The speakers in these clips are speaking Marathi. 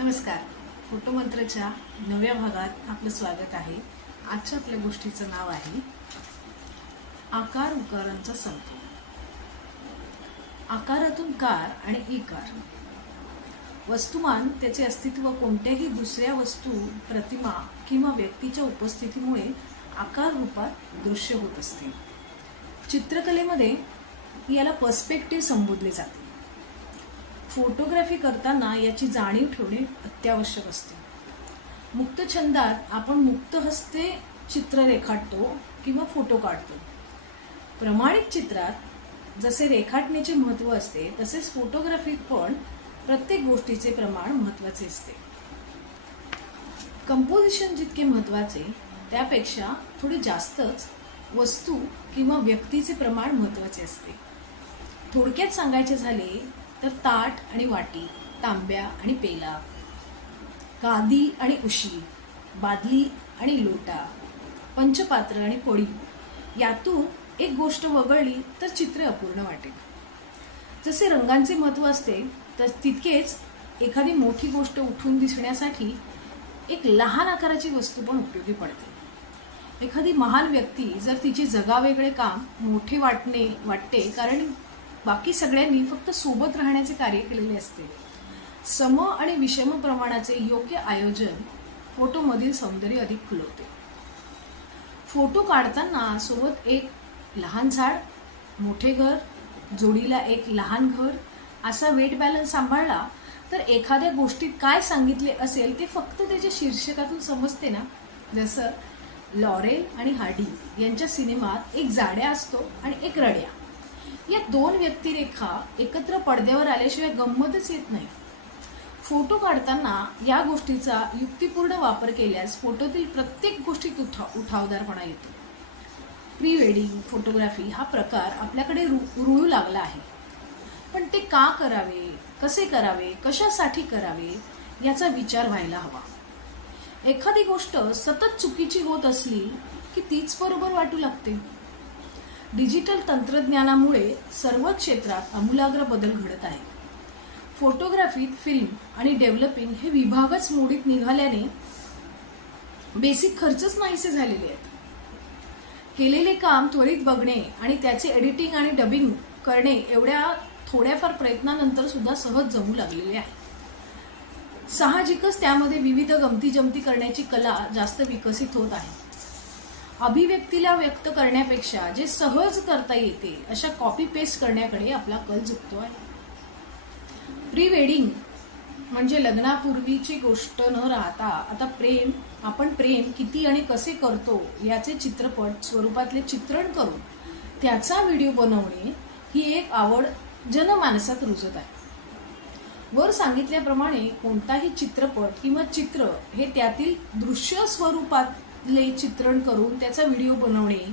नमस्कार. फोटो मंत्रच्या नव्या भागात आपलं स्वागत आहे. आजच्या आपल्या गोष्टीचं नाव आहे आकार उकारांचा समतोल. आकारातून कार आणि इकार. वस्तुमान त्याचे अस्तित्व कोणत्याही दुसऱ्या वस्तू, प्रतिमा किंवा व्यक्तीच्या उपस्थितीमुळे आकार रूपात दृश्य होत असते. चित्रकलेमध्ये याला पर्स्पेक्टिव्ह संबोधले जाते. फोटोग्राफी करताना याची जाणीव ठेवणे अत्यावश्यक असते. मुक्त छंदात आपण मुक्त हस्ते चित्र रेखाटतो किंवा फोटो काढतो. प्रमाणित चित्रात जसे रेखाटण्याचे महत्त्व असते तसेच फोटोग्राफीत पण प्रत्येक गोष्टीचे प्रमाण महत्त्वाचे असते. कंपोजिशन जितके महत्त्वाचे त्यापेक्षा थोडे जास्तच वस्तू किंवा व्यक्तीचे प्रमाण महत्त्वाचे असते. थोडक्यात सांगायचे झाले तर ताट आणि वाटी, तांब्या आणि पेला, गादी आणि उशी, बादली आणि लोटा, पंचपात्र आणि पळी यातून एक गोष्ट वगळली तर चित्र अपूर्ण वाटेल. जसे रंगांचे महत्त्व असते तर तितकेच एखादी मोठी गोष्ट उठून दिसण्यासाठी एक लहान आकाराची वस्तू पण उपयोगी पडते. एखादी महान व्यक्ती जर तिचे जगावेगळे काम मोठे वाटते कारण बाकी सगळ्यांनी फक्त सोबत राहण्याचे कार्य केलेले असते. सम आणि विषम प्रमाणाचे योग्य आयोजन फोटोमधील सौंदर्य अधिक खुलवते. फोटो काढताना सोबत एक लहान झाड, मोठे घर, जोडीला एक लहान घर असा वेट बॅलन्स सांभाळला तर एखाद्या गोष्टीत काय सांगितले असेल ते फक्त त्याच्या शीर्षकातून समजते ना. जसं लॉरेल आणि हार्डी यांच्या सिनेमात एक जाड्या असतो आणि एक रड्या. या दोन व्यक्तिरेखा एकत्र पडद्यावर आल्याशिवाय गंमतच येत नाही. फोटो काढताना या गोष्टीचा युक्तिपूर्ण वापर केल्यास फोटोतील प्रत्येक गोष्टीत उठावदारपणा येतो. प्री वेडिंग फोटोग्राफी हा प्रकार आपल्याकडे रुळू लागला आहे. पण ते का करावे, कसे करावे, कशासाठी करावे याचा विचार व्हायला हवा. एखादी गोष्ट सतत चुकीची होत असली की तीच बरोबर वाटू लागते. डिजिटल तंत्रज्ञानामुळे सर्व क्षेत्रात आमूलाग्र बदल घडत आहे. फोटोग्राफीत फिल्म आणि डेव्हलपिंग हे विभागच मोडीत निघाल्याने बेसिक खर्चच नाहीसे झालेले आहेत. केलेले काम त्वरित बघणे आणि त्याचे एडिटिंग आणि डबिंग करणे एवढ्या थोड्याफार प्रयत्नानंतर सुद्धा सहज जमू लागलेले आहे. साहजिकच त्यामध्ये विविध गमती जमती करण्याची कला जास्त विकसित होत आहे. अभिव्यक्तीला व्यक्त करण्यापेक्षा जे सहज करता येते अशा कॉपी पेस्ट करण्याकडे आपला कल झुकतो आहे. प्री वेडिंग म्हणजे लग्नापूर्वीची गोष्ट न राहता आता आपण प्रेम किती आणि कसे करतो याचे चित्रपट स्वरूपातले चित्रण करून त्याचा व्हिडिओ बनवणे ही एक आवड जनमानसात रुजत आहे. वर सांगितल्याप्रमाणे कोणताही चित्रपट किंवा चित्र हे त्यातील दृश्य स्वरूपातले चित्रण करून त्याचा व्हिडिओ बनवणे,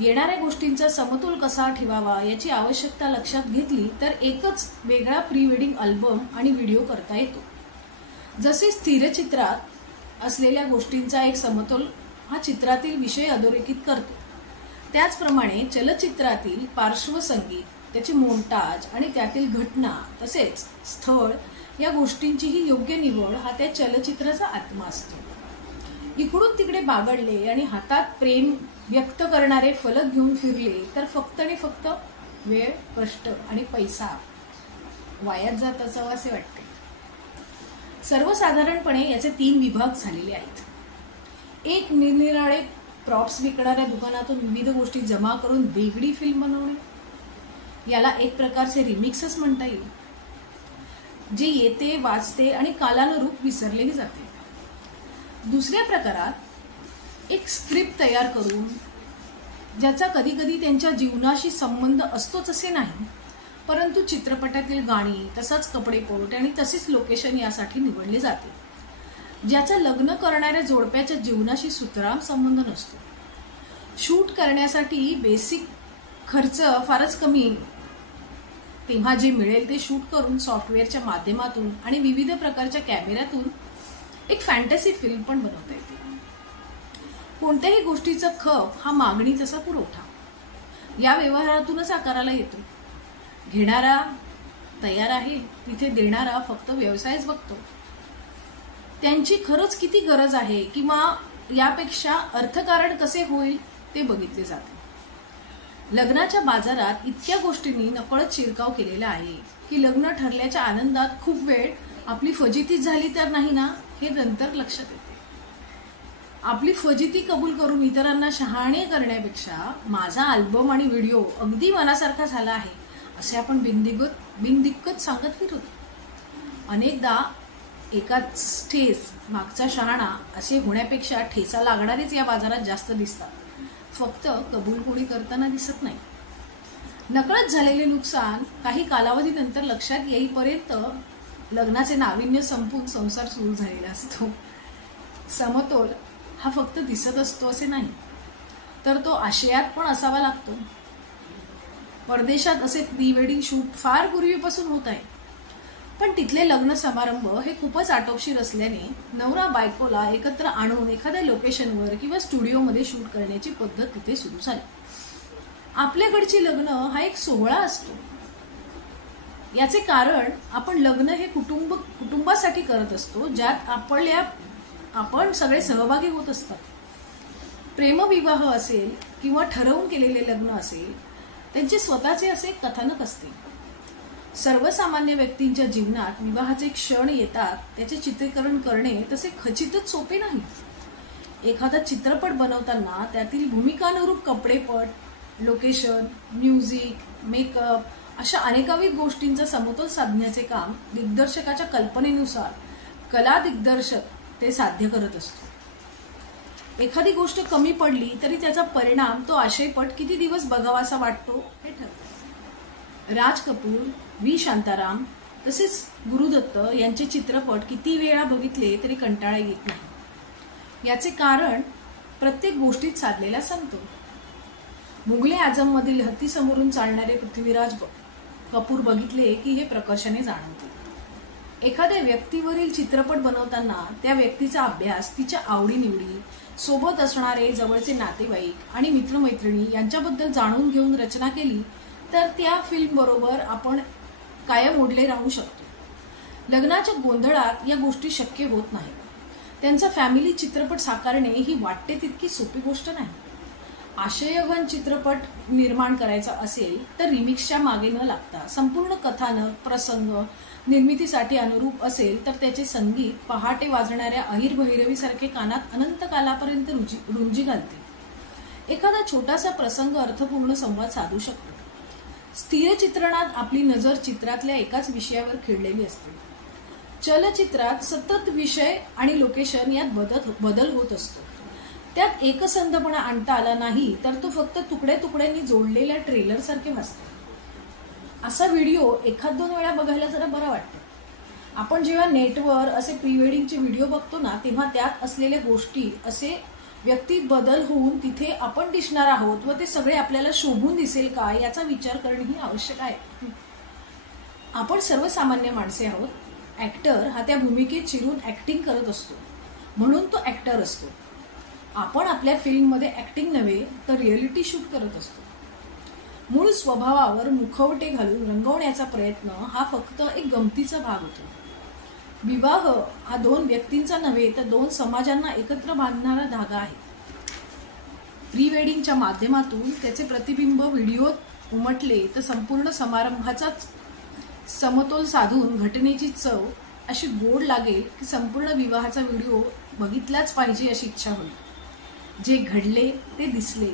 येणाऱ्या गोष्टींचा समतोल कसा ठेवावा याची आवश्यकता लक्षात घेतली तर एकच वेगळा प्री वेडिंग अल्बम आणि व्हिडिओ करता येतो. जसे स्थिरचित्रात असलेल्या गोष्टींचा एक समतोल हा चित्रातील विषय अधोरेखित करतो, त्याचप्रमाणे चलचित्रातील पार्श्वसंगीत, त्याचे मोंटाज आणि त्यातील घटना तसेच स्थळ या गोष्टींचीही योग्य निवड हा त्या चलचित्राचा आत्मा असतो. इकडून तिकडे बागडले आणि हातात प्रेम व्यक्त करणारे फलक घेऊन फिरले तर फक्त आणि फक्त वेळ, कष्ट आणि पैसा वायात जात असावा असे वाटते. सर्वसाधारणपणे याचे 3 विभाग झालेले आहेत. एक, निरनिराळे प्रॉप्स विकणाऱ्या दुकानातून विविध गोष्टी जमा करून वेगळी फिल्म बनवणे, याला एक प्रकारचे रिमिक्सच म्हणता येईल, जे येते, वाचते आणि कालानुरूप विसरलेही जाते. दुसऱ्या प्रकारात एक स्क्रिप्ट तयार करून ज्याचा कधी कधी त्यांच्या जीवनाशी संबंध असतोच असे नाही, परंतु चित्रपटातील गाणी, तसाच कपडेपोट आणि तसेच लोकेशन यासाठी निवडले जाते, ज्याचा लग्न करणाऱ्या जोडप्याच्या जीवनाशी सुतराम संबंध नसतो. शूट करण्यासाठी बेसिक खर्च फारच कमी, तेव्हा जे मिळेल ते शूट करून सॉफ्टवेअरच्या माध्यमातून आणि विविध प्रकारच्या कॅमेऱ्यातून एक फॅन्टसी फिल्म पण बनवता येते. कोणत्याही गोष्टीचा खप हा मागणी तसा पुरवठा या व्यवहारातूनच आकाराला येतो. घेणारा तयार आहे तिथे देणारा फक्त व्यवसायच बघतो. त्यांची खरंच किती गरज आहे किंवा यापेक्षा अर्थकारण कसे होईल ते बघितले जाते. लग्नाच्या बाजारात इतक्या गोष्टींनी नकळत शिरकाव केलेला आहे की लग्न ठरल्याच्या आनंदात खूप वेळ आपली फजितीच झाली तर नाही ना हे नंतर लक्षात येते. आपली फजिती कबूल करून इतरांना शहाणे करण्यापेक्षा माझा अल्बम आणि व्हिडिओ अगदी मनासारखा झाला आहे असे आपण बिनदिक्कत सांगत फिरतो. अनेकदा एकाच ठेस मागचा शहाणा असे होण्यापेक्षा ठेचा लागणारेच या बाजारात जास्त दिसतात. फक्त कबूल कोणी करताना दिसत नाही. नकळत झालेले नुकसान काही कालावधीनंतर लक्षात येईपर्यंत लग्नाचे नाविन्य संपून संसार सुरू झालेला असतो. समतोल हा फक्त दिसत असतो असे नाही, तर तो आशयात पण असावा लागतो. परदेशात असे प्री वेडिंग शूट फार पूर्वीपासून होत आहे, पण तिथले लग्न समारंभ हे खूपच आटोपशीर असल्याने नवरा बायकोला एकत्र आणून एखाद्या लोकेशनवर किंवा स्टुडिओमध्ये शूट करण्याची पद्धत तिथे सुरू झाली. आपल्याकडची लग्न हा एक सोहळा असतो. याचे कारण आपण लग्न हे कुटुंबासाठी करत असतो, ज्यात आपण सगळे सहभागी होत असतात. प्रेमविवाह असेल किंवा ठरवून केलेले लग्न असेल, त्यांचे स्वतःचे असे कथानक असते. सर्वसामान्य व्यक्तींच्या जीवनात विवाहाचे क्षण येतात, त्याचे चित्रीकरण करणे तसे खचितच सोपे नाही. एखादा चित्रपट बनवताना त्यातील भूमिकानुरूप कपडेपट, लोकेशन, म्युझिक, मेकअप अशा अनेकाविध गोष्टींचा समतोल साधण्याचे काम दिग्दर्शकाच्या कल्पनेनुसार कला दिग्दर्शक ते साध्य करत असतो. एखादी गोष्ट कमी पडली तरी त्याचा परिणाम तो आशयपट किती दिवस बघावासा वाटतो हे ठरते. राज कपूर, व्ही शांताराम तसेच गुरुदत्त यांचे चित्रपट किती वेळा बघितले तरी कंटाळा येत नाही. याचे कारण प्रत्येक गोष्टीत साधलेला समतोल. मुघले आझम मधील हत्तीसमोरून चालणारे पृथ्वीराज कपूर बघितले की हे प्रकर्षाने जाणवते. एखाद्या व्यक्तीवरील चित्रपट बनवताना त्या व्यक्तीचा अभ्यास, तिच्या आवडीनिवडी, सोबत असणारे जवळचे नातेवाईक आणि मित्रमैत्रिणी यांच्याबद्दल जाणून घेऊन रचना केली तर त्या फिल्म बरोबर आपण कायम ओढले राहू शकतो. लग्नाच्या गोंधळात या गोष्टी शक्य होत नाही. त्यांचा फॅमिली चित्रपट साकारणे ही वाटते तितकी सोपी गोष्ट नाही. आशयघन चित्रपट निर्माण करायचा असेल तर रिमिक्सच्या मागे न लागता संपूर्ण कथानक, प्रसंग निर्मितीसाठी अनुरूप असेल तर त्याचे संगीत पहाटे वाजणाऱ्या अहिर भैरवीसारखे कानात अनंत कालापर्यंत रुंजी घालते. एखादा छोटासा प्रसंग अर्थपूर्ण संवाद साधू शकतो. स्थिर चित्रणात आपली नजर चित्रातल्या एकाच विषयावर खिळलेली असते. चलचित्रात सतत विषय आणि लोकेशन यात बदल होत असतो. त्यात एकसंधपणा आणता आला नाही तर तो फक्त तुकड्यांनी जोडलेल्या ट्रेलर सारखे भासतो. असा व्हिडिओ एखाद दोन वेळा बघायला जरा बरं वाटतं. आपण जेव्हा नेटवर असे प्री वेडिंगचे व्हिडिओ बघतो ना, तेव्हा त्यात असलेल्या गोष्टी असे व्यक्ती बदल होऊन तिथे आपण दिसणार आहोत व ते सगळे आपल्याला शोभून दिसेल का याचा विचार करणेही आवश्यक आहे. आपण सर्वसामान्य माणसे आहोत. ऍक्टर हा त्या भूमिकेत शिरून ऍक्टिंग करत असतो, म्हणून तो ऍक्टर असतो. आपण आपल्या फिल्ममध्ये ऍक्टिंग नव्हे तर रिअलिटी शूट करत असतो. मूळ स्वभावावर मुखवटे घालून रंगवण्याचा प्रयत्न हा फक्त एक गमतीचा भाग होतो. विवाह हा दोन व्यक्तींचा नव्हे तर दोन समाजांना एकत्र बांधणारा धागा आहे. प्री वेडिंगच्या माध्यमातून त्याचे प्रतिबिंब व्हिडिओत उमटले तर संपूर्ण समारंभाचाच समतोल साधून घटनेची चव अशी गोड लागेल की संपूर्ण विवाहाचा व्हिडिओ बघितलाच पाहिजे अशी इच्छा होईल. जे घडले ते दिसले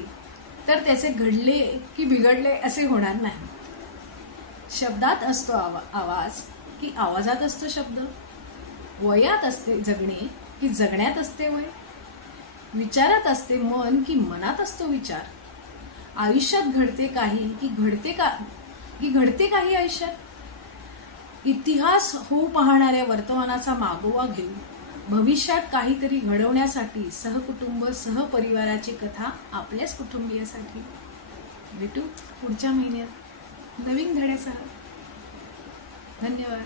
तर त्याचे घडले की बिघडले असे होणार नाही. शब्दात असतो आवाज की आवाजात असतो शब्द. वयात असते जगणे की जगण्यात असते वय. विचारात असते मन की मनात असतो विचार. आयुष्यात घडते काही की घडते काही आयुष्यात. इतिहास होऊ पाहणाऱ्या वर्तमानाचा मागोवा घेऊन भविष्यात काहीतरी घडवण्यासाठी सहकुटुंब सहपरिवाराची कथा आपल्याच कुटुंबियासाठी. भेटू पुढच्या महिन्यात नवीन धड्यासह. धन्यवाद.